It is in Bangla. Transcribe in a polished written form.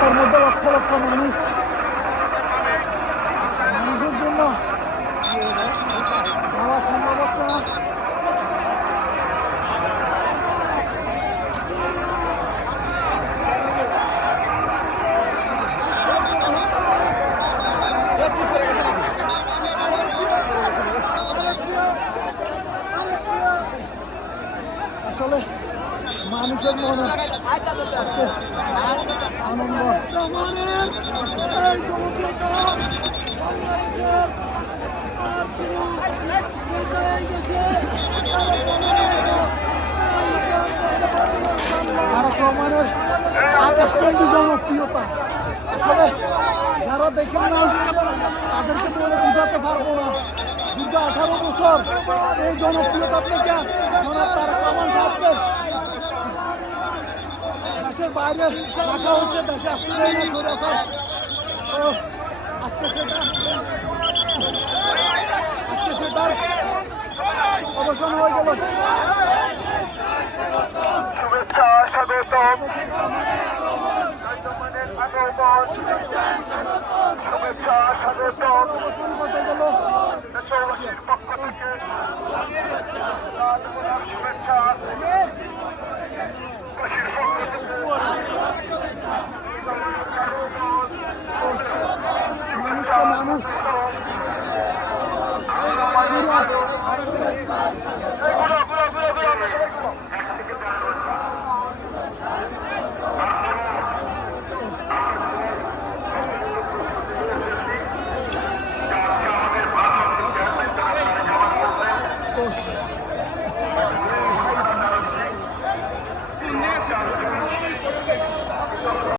রাস্তার মধ্যে লক্ষ লক্ষ মানুষের জন্য যাওয়া সম্ভব হচ্ছে না। আসলে মানুষের মনে আনন্দ তারেক রহমানের আকাশচুম্বী জনপ্রিয়তা আসলে যারা দেখেন না তাদেরকে বলে বোঝাতে পারবো না। দীর্ঘ 18 বছর এই জনপ্রিয়তা আপনাকে জনাব তারেক রহমান সাহেবকে দেশের বাইরে রাখা হচ্ছে, দেশে আসতে দেয় না সরকার। আজকে সেটার অবসান হয়ে গেল। শুভেচ্ছা স্বাগতম, শুভেচ্ছা স্বাগতম অবসান করতে গেল। দেশবাসীর পক্ষ